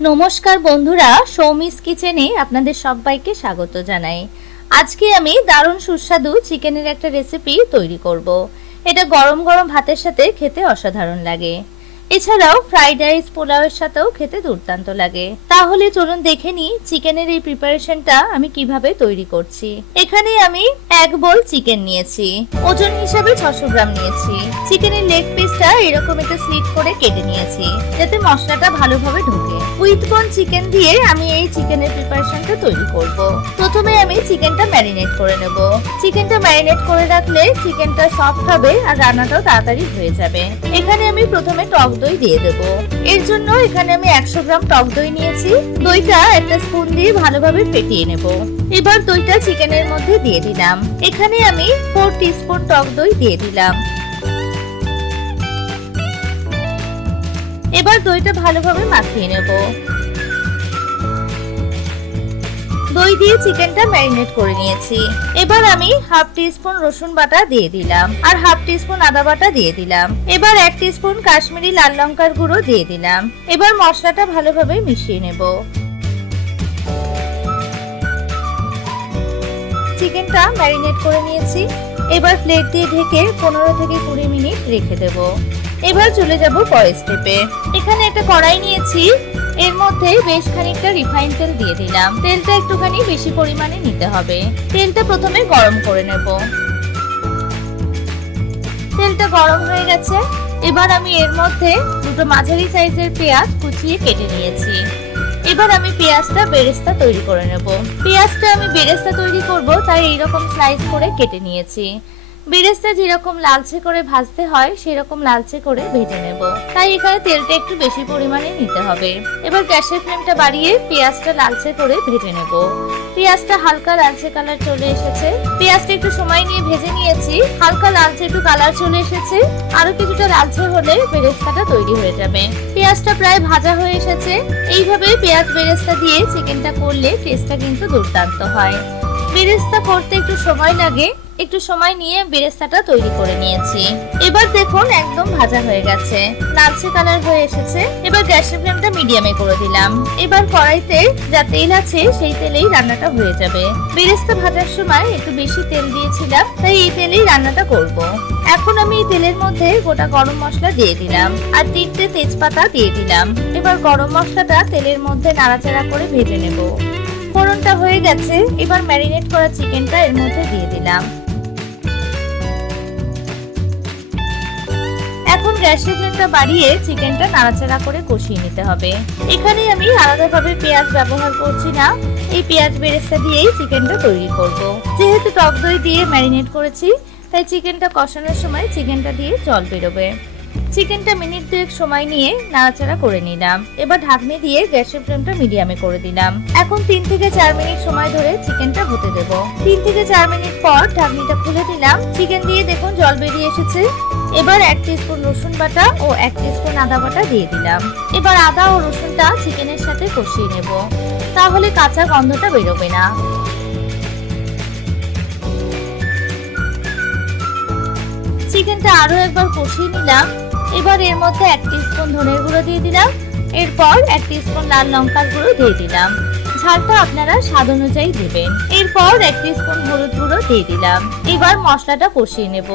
নমস্কার বন্ধুরা, সৌমিস কিচেনে আপনাদের সবাইকে স্বাগত জানাই। আজকে আমি দারুণ সুস্বাদু চিকেনের একটা রেসিপি তৈরি করব। এটা গরম গরম ভাতের সাথে খেতে অসাধারণ লাগে। এছাড়াও ফ্রাইড রাইস, পোলাওয়ের সাথেও খেতে দুর্দান্ত লাগে। তাহলে চলুন দেখে নিই চিকেনের এই প্রিপারেশনটা আমি কিভাবে তৈরি করছি। এখানে আমি 1 বোল চিকেন নিয়েছি, ওজন হিসাবে 600 গ্রাম নিয়েছি। চিকেনের লেগ পিসটা এরকম একটা স্লিট করে কেটে নিয়েছি যাতে মশলাটা ভালোভাবে ঢোকে। উইথ বোন চিকেন দিয়ে আমি এই চিকেনের প্রিপারেশনটা তৈরি করব। প্রথমে আমি চিকেনটা ম্যারিনেট করে নেব। চিকেনটা ম্যারিনেট করে রাখলে চিকেনটা সফট হবে আর রান্নাটাও তাড়াতাড়ি হয়ে যাবে। এখানে আমি প্রথমে টক দই দিয়ে দেব। এর জন্য এখানে আমি 100 গ্রাম টক দই নিয়েছি। দইটা একটা স্পুন দিয়ে ভালোভাবে ফেটিয়ে নেব। এবার দইটা চিকেনের মধ্যে দিয়ে দিলাম। এখানে আমি 4 টিস্পুন টক দই দিয়ে দিলাম। এবার দইটা ভালোভাবে মাখিয়ে নেব। দই দিয়ে চিকেনটা ম্যারিনেট করে নিয়েছি। এবার আমি হাফ টিস্পুন রসুন বাটা দিয়ে দিলাম আর হাফ টিস্পুন আদা বাটা দিয়ে দিলাম। এবার 1 টিস্পুন কাশ্মীরি লাল লঙ্কার গুঁড়ো দিয়ে দিলাম। এবার মশলাটা ভালোভাবে মিশিয়ে নেব। চিকেনটা ম্যারিনেট করে নিয়েছি। এবার প্লেট দিয়ে ঢেকে 15 থেকে 20 মিনিট রেখে দেব। এবার চলে যাব পরের স্টেপে। এখানে একটা কড়াই নিয়েছি, এর মধ্যে বেশ খানিকটা রিফাইন তেল দিয়ে দিলাম। তেলটা একটুখানি বেশি পরিমাণে নিতে হবে। তেলটা প্রথমে গরম করে নেব। তেলটা গরম হয়ে গেছে। এবার আমি এর মধ্যে দুটো মাঝারি সাইজের পেঁয়াজ কুচিয়ে কেটে নিয়েছি। এবার আমি পেঁয়াজটা বেরেস্তা তৈরি করে নেব। পেঁয়াজটা আমি বেরেস্তা তৈরি করব, তাই এইরকম স্লাইস করে কেটে নিয়েছি। বেরেস্তা যেরকম লালচে করে ভাজতে হয় সেরকম লালচে করে ভেজে নেব, তাই এখানে তেলটা একটু বেশি পরিমাণে নিতে হবে। এবার গ্যাসের ফ্লেমটা বাড়িয়ে পেঁয়াজটা লালচে করে ভেজে নেব। পেঁয়াজটা হালকা লালচে কালার চলে এসেছে। পেঁয়াজটা একটু সময় নিয়ে ভেজে নিয়েছি। হালকা লালচে একটু কালার চলে এসেছে। আরো কিছুটা লালচে হলে বেরেস্তাটা তৈরি হয়ে যাবে। পেঁয়াজটা প্রায় ভাজা হয়ে এসেছে। এইভাবে পেঁয়াজ বেরেস্তা দিয়ে চিকেনটা করলে টেস্টটা কিন্তু দুর্দান্ত হয়। বেরেস্তা করতে একটু সময় লাগে, একটু সময় নিয়ে বেরেস্তাটা তৈরি করে নিয়েছি। এবার দেখুন একদম ভাজা হয়ে গেছে, লালচে কালার হয়ে এসেছে। এবার গ্যাসের ফ্লেমটা মিডিয়ামে করে দিলাম। এবার কড়াইতে যা তেল আছে সেই তেলেই রান্নাটা হয়ে যাবে। বেরেস্তা ভাজার সময় একটু বেশি তেল দিয়েছিলাম, তাই এই তেলেই রান্নাটা করব। এখন আমি এই তেলের মধ্যে গোটা গরম মশলা দিয়ে দিলাম আর 3টে তেজপাতা দিয়ে দিলাম। এবার গরম মশলাটা তেলের মধ্যে নাড়াচাড়া করে ভেজে নেব। ফোড়নটা হয়ে গেছে। এবার ম্যারিনেট করা চিকেনটা এর মধ্যে দিয়ে দিলাম। এখন গ্যাসের ফ্লেমটা বাড়িয়ে চিকেনটা নাড়াচাড়া করে কষিয়ে নিতে হবে। এখানে আমি আলাদাভাবে পেঁয়াজ ব্যবহার করছি না, এই পেঁয়াজ বেরেস্তা দিয়েই চিকেনটা তৈরি করব। যেহেতু টক দই দিয়ে ম্যারিনেট করেছি, তাই চিকেনটা কষানোর সময় চিকেনটা দিয়ে জল বেরোবে। চিকেনটা মিনিট 2 সময় নিয়ে নাড়াচাড়া করে নিলাম। এবার ঢাকনি দিয়ে গ্যাসের ফ্লেমটা মিডিয়ামে করে দিলাম। এখন 3 থেকে 4 মিনিট সময় ধরে চিকেনটা হতে দেব। 3 থেকে 4 মিনিট পর ঢাকনিটা খুলে দিলাম। চিকেন দিয়ে দেখুন জল বেরিয়ে এসেছে। এবার 1 টিস্পুন রসুন বাটা ও 1 টিস্পুন আদা বাটা দিয়ে দিলাম। এবার আদা ও রসুনটা চিকেনের সাথে কষিয়ে নেব, তাহলে কাঁচা গন্ধটা বেরোবে না। চিকেনটা আরো একবার কষিয়ে নিলাম। এবার এর মধ্যে 1 টিস্পুন ধনের গুঁড়ো দিয়ে দিলাম। এরপর 1 টিস্পুন লাল লঙ্কার গুঁড়ো দিয়ে দিলাম। ঝালটা আপনারা স্বাদ অনুযায়ী দেবেন। এরপর 1 টিস্পুন হলুদ গুঁড়ো দিয়ে দিলাম। এবার মশলাটা কষিয়ে নেব।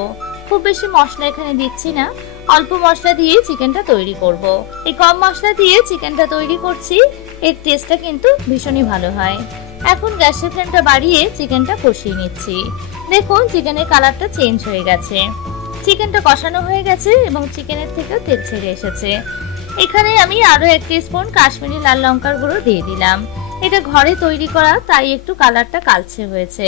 খুব বেশি মশলা এখানে দিচ্ছি না, অল্প মশলা দিয়ে চিকেনটা তৈরি করব। এই কম মশলা দিয়ে চিকেনটা তৈরি করছি, এর টেস্টটা কিন্তু ভীষণই ভালো হয়। এখন গ্যাসের ফ্লেমটা বাড়িয়ে চিকেনটা কষিয়ে নিচ্ছি। দেখুন চিকেনের কালারটা চেঞ্জ হয়ে গেছে। চিকেনটা কষানো হয়ে গেছে এবং চিকেনের থেকে তেল ছেড়ে এসেছে। এখানে আমি আরো 1 টিস্পুন কাশ্মীরি লাল লঙ্কার গুঁড়ো দিয়ে দিলাম। এটা ঘরে তৈরি করা, তাই একটু কালারটা কালচে হয়েছে।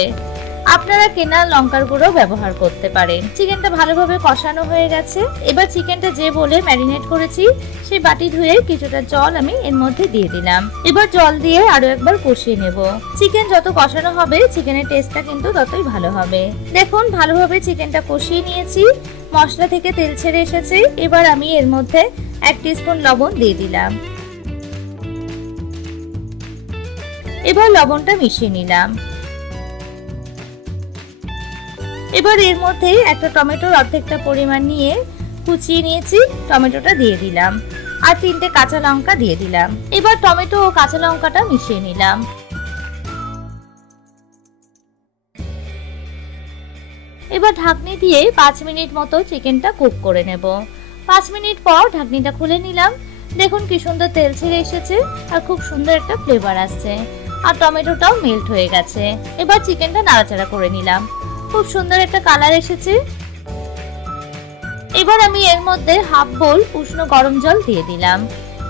আপনারা কেনা লঙ্কার গুঁড়ো ব্যবহার করতে পারেন। চিকেনটা ভালোভাবে কষানো হয়ে গেছে। এবার চিকেনটা যে বলে ম্যারিনেট করেছি সেই বাটি ধুয়ে কিছুটা জল আমি এর মধ্যে দিয়ে দিলাম। এবার জল দিয়ে আরো একবার কষিয়ে নেব। চিকেন যত কষানো হবে চিকেনের টেস্টটা কিন্তু ততই ভালো হবে। দেখুন ভালোভাবে চিকেনটা কষিয়ে নিয়েছি, মশলা থেকে তেল ছেড়ে এসেছে। এবার আমি এর মধ্যে 1 টিস্পুন লবণ দিয়ে দিলাম। এবার লবণটা মিশিয়ে নিলাম। এবার এর মধ্যে একটা টমেটোর অর্ধেকটা পরিমাণ নিয়ে কুচিয়ে নিয়েছি, টমেটোটা দিয়ে দিলাম। আর 3টে কাঁচা লঙ্কা দিয়ে দিলাম। এবার টমেটো ও কাঁচা লঙ্কাটা মিশিয়ে নিলাম। এবার ঢাকনি দিয়ে 5 মিনিট মতো চিকেনটা কুক করে নেব। 5 মিনিট পর ঢাকনিটা খুলে নিলাম। দেখুন কি সুন্দর তেল ছেড়ে এসেছে আর খুব সুন্দর একটা ফ্লেভার আসছে, আর টমেটোটাও মেল্ট হয়ে গেছে। এবার চিকেনটা নাড়াচাড়া করে নিলাম, খুব সুন্দর একটা কালার এসেছে। এবার আমি এর মধ্যে হাফ বোল উষ্ণ গরম জল দিয়ে দিলাম।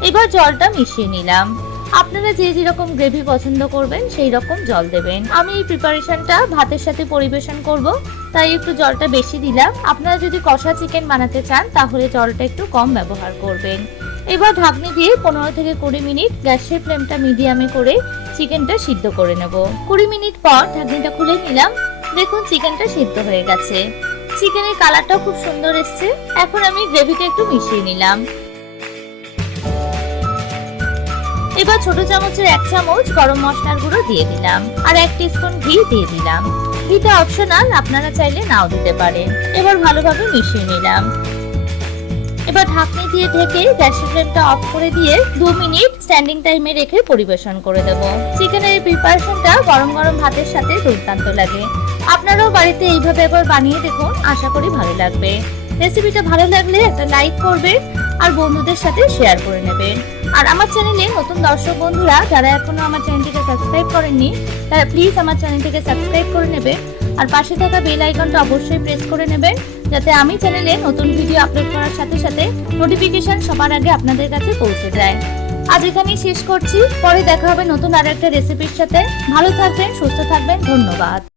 এবার জলটা মিশিয়ে নিলাম। আপনারা যে যেরকম গ্রেভি পছন্দ করবেন সেই রকম জল দেবেন। আমি এই প্রিপারেশনটা ভাতের সাথে পরিবেশন করব, তাই একটু জলটা বেশি দিলাম। আপনারা যদি কষা চিকেন বানাতে চান তাহলে জলটা একটু কম ব্যবহার করবেন। এবার ঢাকনি দিয়ে 15 থেকে 20 মিনিট গ্যাসের ফ্লেমটা মিডিয়ামে করে চিকেনটা সিদ্ধ করে নেব। 20 মিনিট পর ঢাকনিটা খুলে নিলাম। দেখুন চিকেনটা সিদ্ধ হয়ে গেছে, চিকেনের কালারটাও খুব সুন্দর এসছে। এখন আমি গ্রেভিটা একটু মিশিয়ে নিলাম। এবার ছোট চামচের 1 চামচ গরম মশলার গুঁড়ো দিয়ে দিলাম আর 1 টিস্পুন ঘি দিয়ে দিলাম। ঘিটা অপশনাল, আপনারা চাইলে নাও দিতে পারেন। এবার ভালোভাবে মিশিয়ে নিলাম। এবার ঢাকনি দিয়ে ঢেকে গ্যাসের ফ্লেমটা অফ করে দিয়ে 2 মিনিট স্ট্যান্ডিং টাইমে রেখে পরিবেশন করে দেব। চিকেনের এই প্রিপারেশনটা গরম গরম ভাতের সাথে দুর্দান্ত লাগে। আপনারাও বাড়িতে এইভাবে একবার বানিয়ে দেখুন, আশা করি ভালো লাগবে। রেসিপিটা ভালো লাগলে একটা লাইক করবেন আর বন্ধুদের সাথে শেয়ার করে নেবেন। আর আমার চ্যানেলে নতুন দর্শক বন্ধুরা যারা এখনো আমার চ্যানেলটিকে সাবস্ক্রাইব করেননি তারা প্লিজ আমার চ্যানেলটিকে সাবস্ক্রাইব করে নেবেন আর পাশে থাকা বেল আইকনটা অবশ্যই প্রেস করে নেবেন, যাতে আমি চ্যানেলে নতুন ভিডিও আপলোড করার সাথে সাথে নোটিফিকেশন সবার আগে আপনাদের কাছে পৌঁছে যায়। আজ এখানেই শেষ করছি, পরে দেখা হবে নতুন আরেকটা রেসিপির সাথে। ভালো থাকবেন, সুস্থ থাকবেন, ধন্যবাদ।